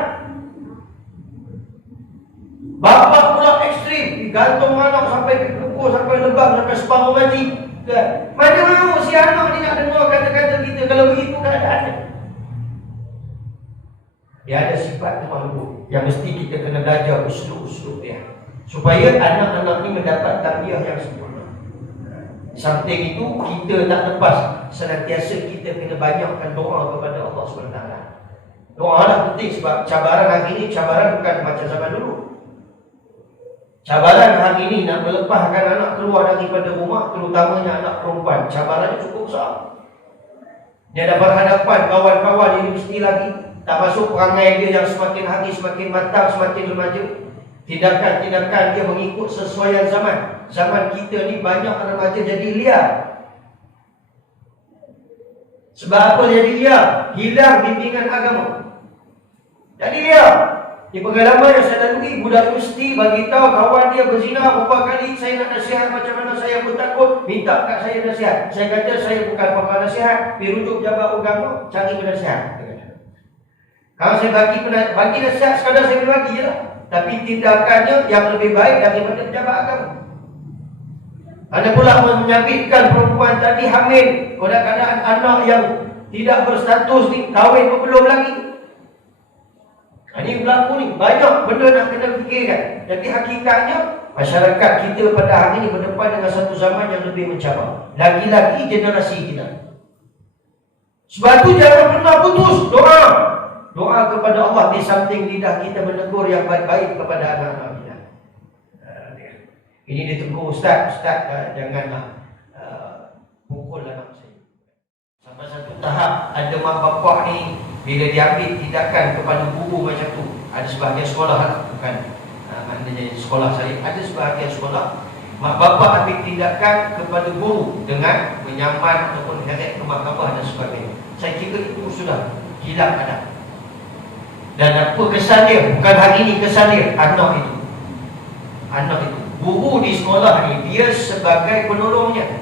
Bapak pula ekstrim. Gantung anak sampai pukul, sampai lebam, sampai separuh mati. Mana mahu si anak ni nak dengar kata-kata kita kalau begitu keadaannya. Dia ada sifat makhluk yang mesti kita kena belajar usul-usul dia. Supaya anak-anak ni mendapat tarbiyah yang sempurna. Samping itu, kita tak lepas senantiasa kita kena banyakkan doa kepada Allah SWT. Doa lah penting sebab cabaran hari ini, cabaran bukan macam zaman dulu. Cabaran hari ini nak melepaskan anak keluar daripada rumah, terutamanya anak perempuan, cabarannya cukup besar. Dia ada berhadapan kawan-kawan universiti lagi, tak masuk perangai dia yang semakin hari semakin matang, semakin remaja. Tindakan-tindakan dia mengikut sesuaian zaman. Zaman kita ni banyak remaja jadi liar. Sebab apa jadi liar? Hilang bimbingan agama. Jadi liar. Di pengalaman yang saya lalui, budak universiti bagi tahu kawan dia berzina beberapa kali. Saya nak nasihat macam mana saya pun takut. Minta kat saya nasihat. Saya kata saya bukan pakar nasihat. Pergi rujuk jabat agama, cari penasihat. Kalau saya bagi nasihat sekadar saya bagi je lah. Tapi tindakannya yang lebih baik daripada pejabat agama. Anda pula menyabitkan perempuan tadi hamil. Kadang-kadang anak yang tidak berstatus ni kahwin pun belum lagi. Ini berlaku ni. Banyak benda nak kena fikirkan. Jadi hakikatnya masyarakat kita pada hari ini berdepan dengan satu zaman yang lebih mencabar. Lagi-lagi generasi kita. Sebab tu jangan pernah putus doa. Doa kepada Allah di samping lidah kita menegur yang baik-baik kepada anak-anak kita. Ini ditegur Ustaz, janganlah pukul anak saya. Sampai satu tahap ada mak bapak ni bila diambil tindakan kepada guru macam tu. Ada sebahagian sekolah lah, bukan maknanya sekolah saya. Ada sebahagian sekolah mak bapak ambil tindakan kepada guru dengan menyaman ataupun heret ke mahkamah dan sebagainya. Saya kira itu sudah hilang adab. Dan apa kesan dia? Bukan hari ini kesan dia. Anak itu. Guru di sekolah ni, dia sebagai penolongnya.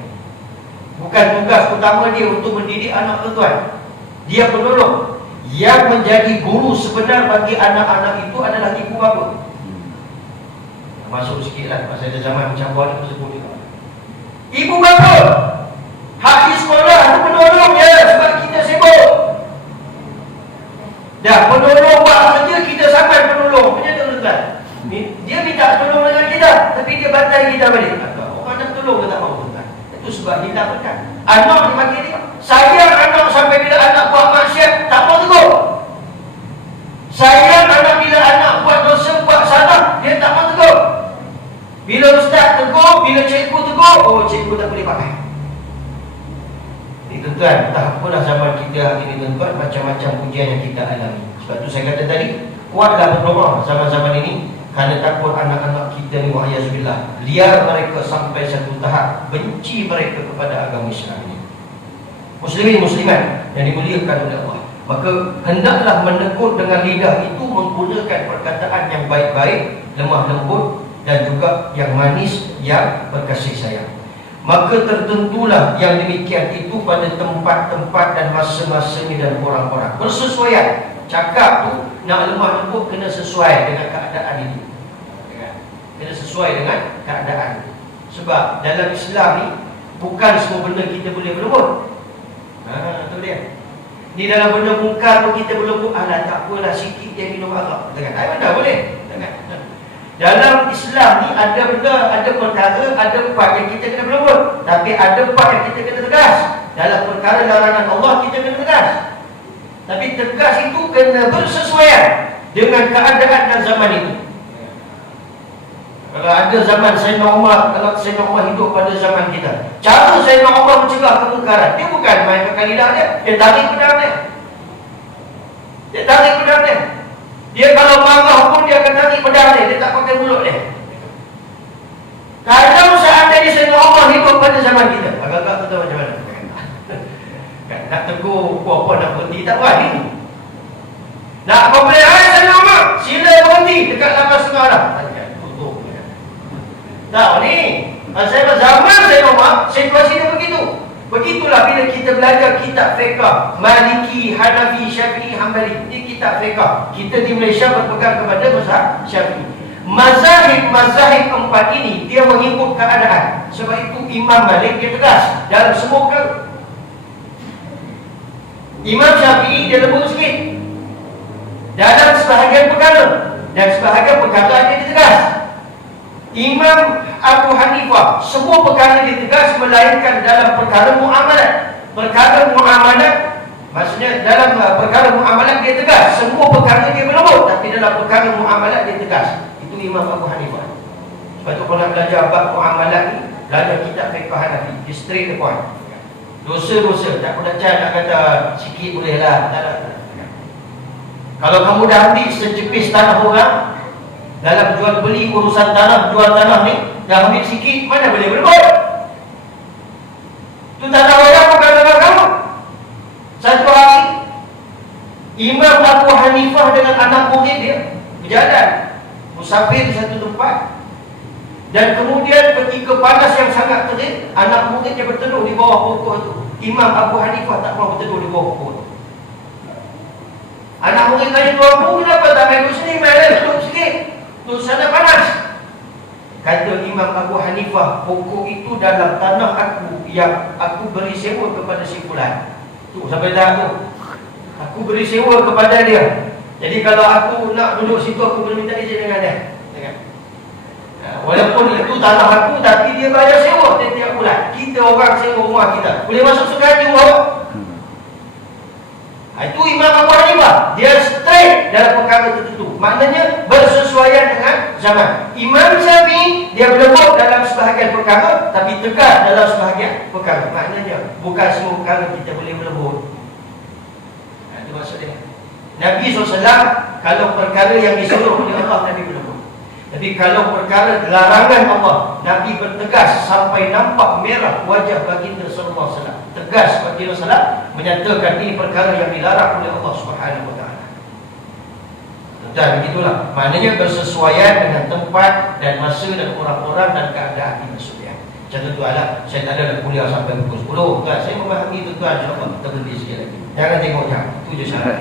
Bukan tugas utama dia untuk mendidik anak tuan. Dia penolong. Yang menjadi guru sebenar bagi anak-anak itu adalah ibu bapa. Masuk sikit lah. Pasal ada zaman macam buat ni sebut juga. Ibu bapa. Hak di sekolah itu penolong dia. Sebab kita sibuk. Dah penolong buat kerja, kita sampai penolong. Macam tu tuan. Dia minta tolong dengan kita, tapi dia bantai kita balik. Orang nak tolong ke tak mahu tuan. Itu sebab dia tak pekan. Anak dia bagi dia. Sayang anak sampai bila anak buat maksiat, tak mau tegur. Sayang anak bila anak buat dosa, buat salah, dia tak mau tegur. Bila ustaz tegur, bila cikgu tegur, oh cikgu tak boleh pakai. Tuan, tak apalah zaman kita hari ini tuan, macam-macam ujian yang kita alami. Sebab tu saya kata tadi, kuatlah berdoa zaman-zaman ini. Kerana takut anak-anak kita ni wa'ayazubillah, liar mereka sampai satu tahap benci mereka kepada agama Islam ini. Muslimin muslimat yang dimuliakan oleh Allah, maka hendaklah menegur dengan lidah itu menggunakan perkataan yang baik-baik, lemah lembut dan juga yang manis, yang berkasih sayang. Maka tertentulah yang demikian itu pada tempat-tempat dan masa-masanya dan orang-orang. Bersesuaian. Cakap tu nak lemah lembut kena sesuai dengan keadaan itu. Kena sesuai dengan keadaan. Sebab dalam Islam ni bukan semua benda kita boleh berlembut. Betul dia. Ni dalam benda mungkar pun kita berlembut. Alah tak apalah, sikit dia minum arak. Benda boleh. Dalam Islam ni ada benda, ada perkara, ada part yang kita kena berlembut. Tapi ada part yang kita kena tegas. Dalam perkara larangan Allah kita kena tegas. Tapi tegas itu kena bersesuaian dengan keadaan dan zaman itu. Kalau ada zaman Sayyidina Umar, kalau Sayyidina Umar hidup pada zaman kita, cara Sayyidina Umar mencegah kemungkaran, dia bukan main pakai lidah dia tarik pedang dia. Dia tarik pedang dia. Dia kalau marah pun dia akan tarik pedang dia tak pakai mulut dia. Kalau seandainya Sayyidina Umar hidup pada zaman kita, agak-agak tu tahu macam mana? Nak tegur apa-apa nak berhenti tak berani. Nak komplain, Sayyidina Umar sila berhenti dekat lapas tengah dah. Tutup. Tak ni. Saya zaman saya Umar, situasi dia begitu. Begitulah bila kita belajar kitab fiqh Maliki, Hanafi, Syafi'i, Hanbali. Ini kitab fiqh. Kita di Malaysia berpegang kepada mazhab Syafi'i. Mazahib empat ini dia mengikut keadaan. Sebab itu Imam Malik dia tegas dalam semua perkara. Imam Syafi'i dia lembut sikit dalam sebahagian perkara, dan sebahagian perkara dia tegas. Imam Abu Hanifah semua perkara dia tegas, melainkan dalam perkara muamalat. Perkara muamalat maksudnya dalam perkara muamalat dia tegas. Semua perkara dia berlembut, tapi dalam perkara muamalat dia tegas. Itu Imam Abu Hanifah. Sebab tu kalau nak belajar bab muamalat ni, belajar kitab fiqh Hanafi, dia straight the point. Dosa-dosa tak boleh nak kata sikit boleh lah, tak ada. Kalau kamu dah ambil secepis tanah orang dalam jual beli urusan tanah, jual tanah ni dah ambil sikit, mana boleh berbuat? Itu tanah orang bukan tanah kamu. Satu hari Imam Abu Hanifah dengan anak murid dia berjalan musafir di satu tempat, dan kemudian ketika panas yang sangat terik, anak muridnya berteduh di bawah pokok itu. Imam Abu Hanifah tak mahu berteduh di bawah pokok itu. Anak murid tanya, tuanku kenapa tak main duduk sini, main duduk sikit, tu sana panas. Kata Imam Abu Hanifah, pokok itu dalam tanah aku yang aku beri sewa kepada si fulan. Tu sampai dah tu, aku beri sewa kepada dia. Jadi kalau aku nak duduk situ, aku boleh minta izin dengan dia. Walaupun itu tanah aku, tapi dia bayar sewa setiap bulan. Kita orang sewa rumah kita, boleh masuk sekali rumah. Itu Imam Abu Hanifah, dia straight dalam perkara tertentu, maknanya bersesuaian dengan zaman. Imam Syafi'i dia berlembut dalam sebahagian perkara, tapi tegas dalam sebahagian perkara. Maknanya bukan semua perkara kita boleh berlembut. Itu maksudnya. Nabi SAW kalau perkara yang disuruh oleh Allah, Nabi berlembut. Tapi kalau perkara larangan Allah, Nabi bertegas sampai nampak merah wajah baginda sallallahu alaihi wasallam. Tegas baginda sallallahu menyatakan ini perkara yang dilarang oleh Allah Subhanahu wa taala. Dan begitulah, maknanya bersesuaian dengan tempat dan masa dan orang-orang dan keadaan ini maksudnya. Contoh tuanlah, saya tak ada kuliah sampai pukul 10. Tuan, saya memahami tu tuan, insya-Allah kita berhenti sikit lagi. Jangan tengok jam. Itu je syarat.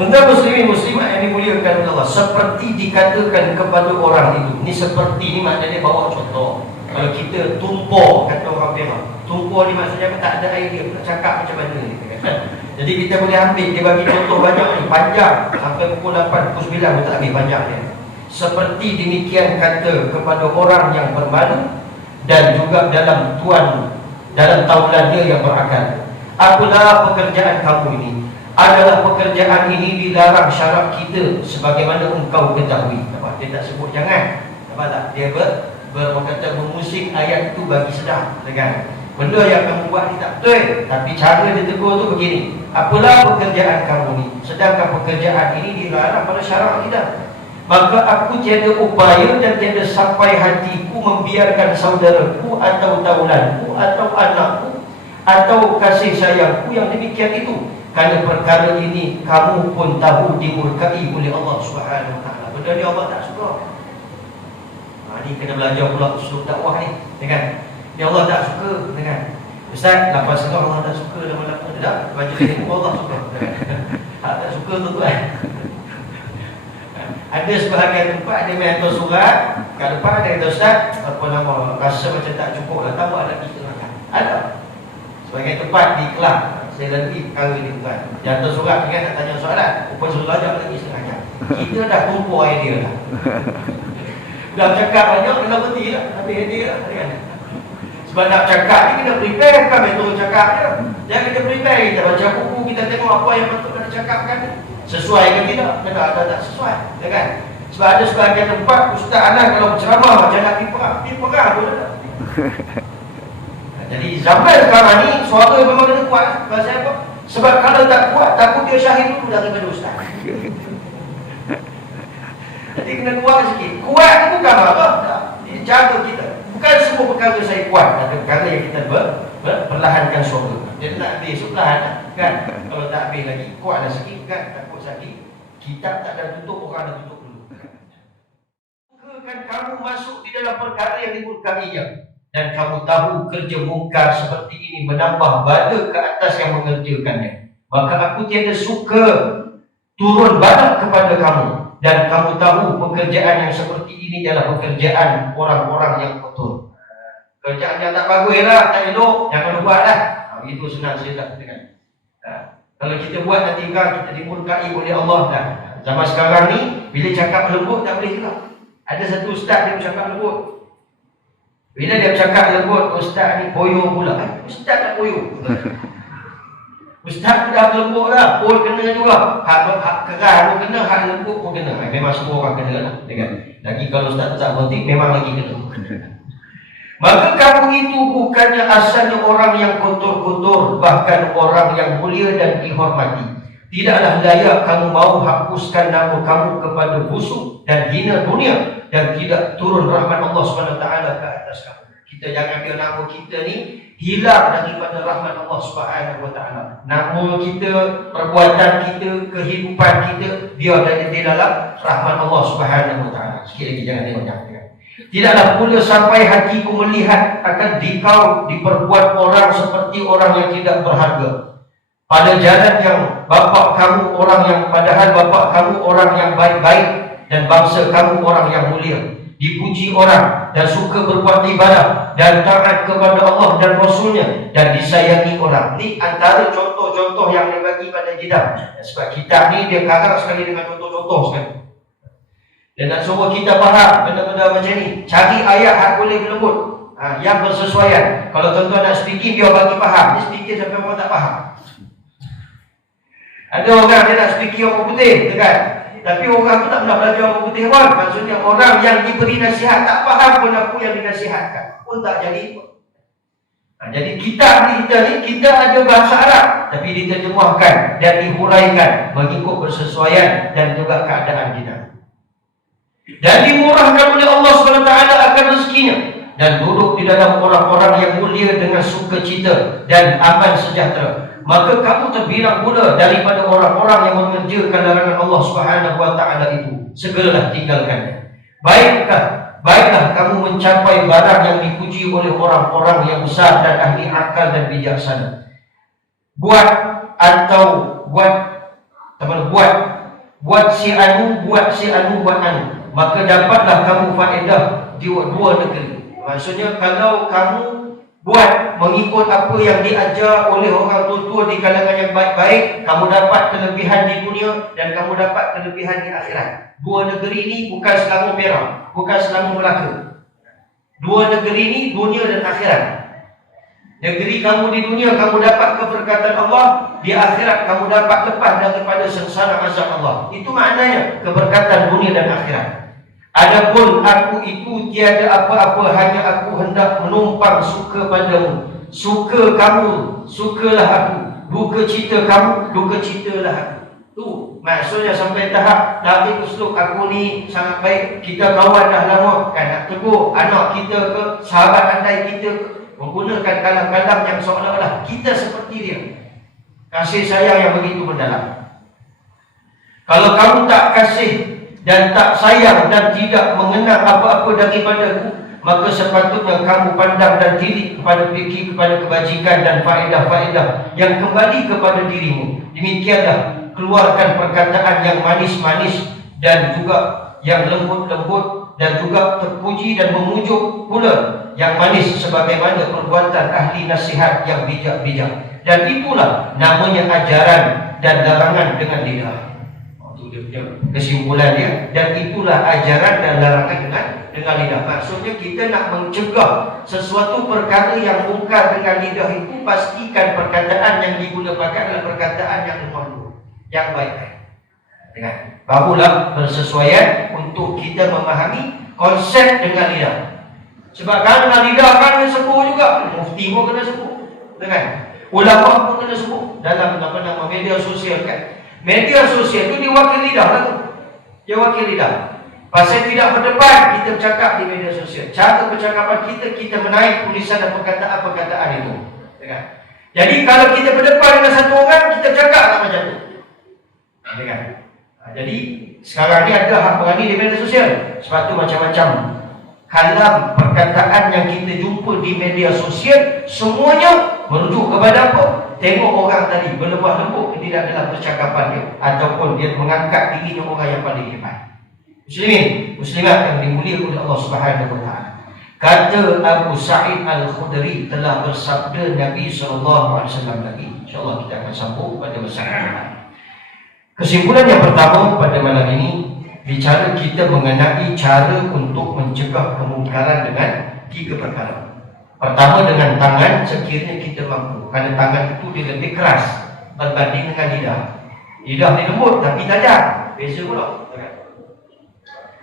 Tentang muslimin muslimat yang dimuliakan Allah, seperti dikatakan kepada orang itu. Ini seperti ni maknanya bawa contoh. Kalau kita tumpah, kata orang Perak, tumpah ni maksudnya apa? Tak ada idea nak cakap macam mana ni. Jadi kita boleh ambil, dia bagi contoh banyak ni, panjang sampai pukul 8, pukul 9 pun tak habis panjang dia. Seperti demikian kata kepada orang yang bermalu dan juga dalam taulannya yang berakal. Apalah pekerjaan kamu ini? Adalah pekerjaan ini dilarang syarak kita sebagaimana engkau ketahui. Nampak? Dia tak sebut jangan. Nampak tak? Dia berkata memusik ayat itu bagi sedar. Kan? Benda yang kamu buat ni tak betul, tapi cara dia tegur tu begini. Apalah pekerjaan kamu ni, sedangkan pekerjaan ini dilarang pada syarak kita. Maka aku tiada upaya dan tiada sampai hatiku membiarkan saudaraku atau taulanku atau anakku atau kasih sayangku yang demikian itu. Kerana perkara ini kamu pun tahu dimurkai oleh Allah Subhanahu wa taala. Benda ni Allah tak suka. Ni kena belajar pula usul dakwah ni, kan? Ni Allah tak suka, kan? Ustaz, lepas itu Allah tak suka lama-lama tidak baca ni Allah suka. Tak suka tu tuan. Ada sebahagian tempat dia main hantar surat kat depan, dia kata ustaz, apa nama, rasa macam tak cukup lah, tambah lagi setengah. Ada sebahagian tempat di Kelang. Saya lalui perkara ni tuan. Dia hantar surat kan, nak tanya soalan, upah suruh belajar lagi setengah jam. Kita dah kumpul idea lah. Dah cakap banyak, kena berhenti lah. Habis idea lah, kan? Sebab nak cakap ni kena prepare, bukan betul cakap je. Jangan kita prepare, kita baca buku, kita tengok apa yang betul kena cakapkan. Sesuai ke tidak? Kena ada tak sesuai, kan? Sebab ada sebahagian tempat Ustaz Anas kalau berceramah macam nak pergi perang pun ada. Jadi zaman sekarang ni suara memang kena kuat. Pasal apa? Sebab kalau tak kuat, takut dia syahid dulu daripada ustaz. Jadi kena kuat sikit. Kuat tu bukan marah, dia jaga kita. Bukan semua perkara saya kuat, ada perkara yang kita perlahankan suara. Dia tak habis perlahan kan? Kalau tak habis lagi, kuatlah sikit kan? Takut sakit. Kitab tak ada tutup, orang dah tutup dulu. Bukakan kamu masuk di dalam perkara yang dimurkainya, dan kamu tahu kerja mungkar seperti ini menambah bala ke atas yang mengerjakannya, maka aku tiada suka turun bala kepada kamu, dan kamu tahu pekerjaan yang seperti ini adalah pekerjaan orang-orang yang kotor. Kerjaan yang tak bagus lah, tak elok, jangan buat lah. Itu senang saya tak dengar. Kalau kita buat nanti kita dimurkai oleh Allah dah. Zaman sekarang ni bila cakap lembut tak boleh juga. Ada satu ustaz dia bercakap lembut. Bila dia bercakap lembut, ustaz ni poyo pula. Ustaz tak poyo. Ustaz tu dah lembut lah, pun kena juga. Hak keras pun kena, hak lembut pun kena. Memang semua orang kena lah. Lagi kalau ustaz tak berhenti, memang lagi kena. Maka kamu itu bukannya asalnya orang yang kotor-kotor, bahkan orang yang mulia dan dihormati. Tidaklah layak kamu mau hapuskan nama kamu kepada busuk dan hina dunia, dan tidak turun rahmat Allah SWT ke atas kamu. Kita jangan biar nama kita ni hilang daripada rahmat Allah SWT. Nama kita, perbuatan kita, kehidupan kita biar ada di dalam rahmat Allah SWT. Sikit lagi jangan tengok. Tidaklah pula sampai hatiku melihat akan dikau diperbuat orang seperti orang yang tidak berharga. Pada jalan yang bapa kamu orang yang, padahal bapa kamu orang yang baik-baik, dan bangsa kamu orang yang mulia, dipuji orang dan suka berbuat ibadah dan taat kepada Allah dan Rasulnya, dan disayangi orang. Ini antara contoh-contoh yang dia bagi pada kita. Sebab kitab ni dia karang sekali dengan contoh-contoh sekali. Dan nak suruh kita faham benda-benda macam ni. Cari ayat yang boleh berlembut, yang bersesuaian. Kalau tuan-tuan nak speaking, dia bagi faham. Dia speaking sampai orang tak faham. Ada orang dia nak speaking orang putih, kan? Tapi orang tu tak pernah belajar orang putih pun. Maksudnya orang yang diberi nasihat tak faham pun apa yang dinasihatkan, pun tak jadi. Jadi kitab ni kita ada bahasa Arab, tapi diterjemahkan dan dihuraikan mengikut bersesuaian dan juga keadaan kita. Dan dimurahkan oleh Allah SWT akan rezekinya, dan duduk di dalam orang-orang yang mulia dengan sukacita dan aman sejahtera. Maka kamu terbilang pula daripada orang-orang yang mengerjakan larangan Allah SWT itu. Segeralah tinggalkannya. Baiklah kamu mencapai barang yang dipuji oleh orang-orang yang besar dan ahli akal dan bijaksana. Buat si anu, buat anu. Maka dapatlah kamu faedah di dua negeri. Maksudnya kalau kamu buat mengikut apa yang diajar oleh orang tua-tua di kalangan yang baik-baik, kamu dapat kelebihan di dunia dan kamu dapat kelebihan di akhirat. Dua negeri ini bukan selama perak, bukan selama Melaka. Dua negeri ini dunia dan akhirat. Negeri kamu di dunia kamu dapat keberkatan Allah, di akhirat kamu dapat lepas daripada sengsara azab Allah. Itu maknanya keberkatan dunia dan akhirat. Adapun aku itu tiada apa-apa, hanya aku hendak menumpang suka padamu. Suka kamu, sukalah aku. Duka cita kamu, duka citalah aku. Tu maksudnya sampai tahap dari uslub aku ni sangat baik, kita kawan dah lama, kan nak tegur anak kita ke, sahabat andai kita ke, menggunakan kalam-kalam yang seolah-olah kita seperti dia. Kasih sayang yang begitu mendalam. Kalau kamu tak kasih dan tak sayang dan tidak mengenal apa-apa daripadaku, maka sepatutnya kamu pandang dan diri kepada fikir, kepada kebajikan dan faedah-faedah yang kembali kepada dirimu. Demikianlah keluarkan perkataan yang manis-manis dan juga yang lembut-lembut, dan juga terpuji dan memujuk pula yang manis sebagaimana perbuatan ahli nasihat yang bijak-bijak. Dan itulah namanya ajaran dan larangan dengan lidah. Itu dia punya kesimpulan dia. Dan itulah ajaran dan larangan dengan lidah. Maksudnya kita nak mencegah sesuatu perkara yang mungkar dengan lidah itu, pastikan perkataan yang digunakan adalah perkataan yang lemah lembut, yang baik-baik. Barulah bersesuaian untuk kita memahami konsep dengan lidah. Sebab kan dengan lidah kan kena sebut juga, mufti pun kena sebut, kan? Ulama pun kena sebut dalam nama media sosial, kan? Media sosial itu diwakili lidah lah tu. Dia wakil lidah. Pasal tidak berdepan, kita bercakap di media sosial. Cara percakapan kita menaik tulisan dan perkataan-perkataan itu, kan? Jadi kalau kita berdepan dengan satu orang, kita bercakap tak macam tu, kan? Jadi sekarang ni ada hak berani di media sosial. Sebab tu macam-macam kalam perkataan yang kita jumpa di media sosial semuanya merujuk kepada apa? Tengok orang tadi berlemah lembut tidak dalam percakapan dia, ataupun dia mengangkat dirinya orang yang paling hebat. Muslimin, muslimat yang dimuliakan oleh Allah Subhanahu wa taala. Kata Abu Sa'id Al-Khudri telah bersabda Nabi SAW lagi. InsyaAllah kita akan sambung pada masalah. Kesimpulan yang pertama pada malam ini, bicara kita mengenai cara untuk mencegah kemungkaran dengan 3 perkara. Pertama, dengan tangan sekiranya kita mampu, kerana tangan itu dia lebih keras berbanding dengan lidah. Lidah ni lembut tapi tajam, beza pula.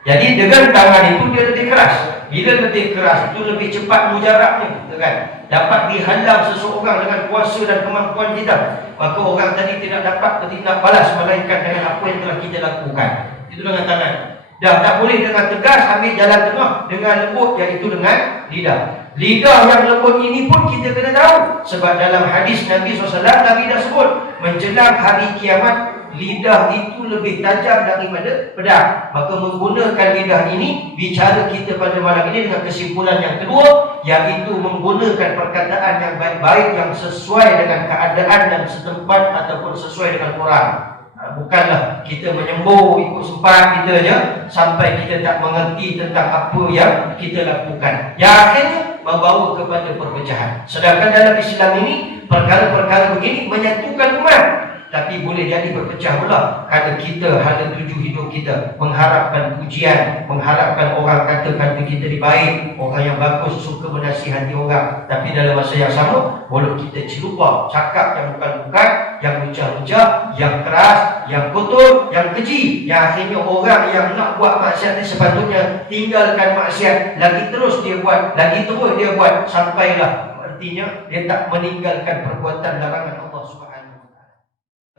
Jadi dengan tangan itu dia lebih keras. Bila lebih keras itu lebih cepat mujarabnya, kan? Dapat dihalang seseorang dengan kuasa dan kemampuan kita. Maka orang tadi tidak dapat bertindak balas melainkan dengan apa yang telah kita lakukan. Itu dengan tangan. Dah tak boleh dengan tegas ambil jalan tengah, dengan lembut, iaitu dengan lidah. Lidah yang lembut ini pun kita kena tahu, sebab dalam hadis Nabi SAW, Nabi dah sebut menjelang hari kiamat lidah itu lebih tajam daripada pedang. Maka menggunakan lidah ini, bicara kita pada malam ini dengan kesimpulan yang kedua, iaitu menggunakan perkataan yang baik-baik yang sesuai dengan keadaan dan setempat ataupun sesuai dengan orang. Bukanlah kita menyembur ikut sempat kita je sampai kita tak mengerti tentang apa yang kita lakukan, yang akhirnya membawa kepada perpecahan. Sedangkan dalam Islam ini perkara-perkara begini menyatukan umat, tapi boleh jadi berpecah pula kerana kita hanya tuju hidup kita mengharapkan pujian, mengharapkan orang katakan kita baik, orang yang bagus, suka menasihati orang, tapi dalam masa yang sama mulut kita celupa, cakap yang bukan-bukan, yang lucah-lucah, yang keras, yang kotor, yang keji, yang akhirnya orang yang nak buat maksiat ni sepatutnya tinggalkan maksiat, lagi terus dia buat, lagi terus dia buat, sampailah artinya dia tak meninggalkan perbuatan larangan Allah Subhanahu.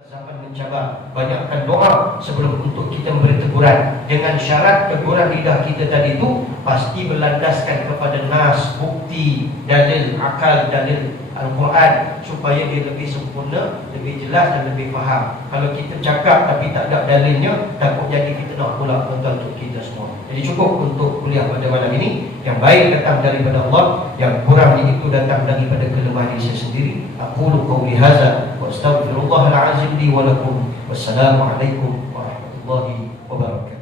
Zaman mencabar, banyakkan doa sebelum untuk kita memberi teguran, dengan syarat teguran lidah kita tadi itu pasti berlandaskan kepada nas, bukti, dalil, akal, dalil Al-Quran, supaya dia lebih sempurna, lebih jelas dan lebih faham. Kalau kita cakap tapi tak ada dalilnya, takut jadi fitnah pula untuk kita semua. Jadi cukup untuk kuliah pada malam ini. Yang baik datang daripada Allah, yang kurang itu datang daripada kelemahan diri saya sendiri. Aqulu qawli hadza wa astaghfirullahal azim li wa lakum. Wassalamualaikum warahmatullahi wabarakatuh.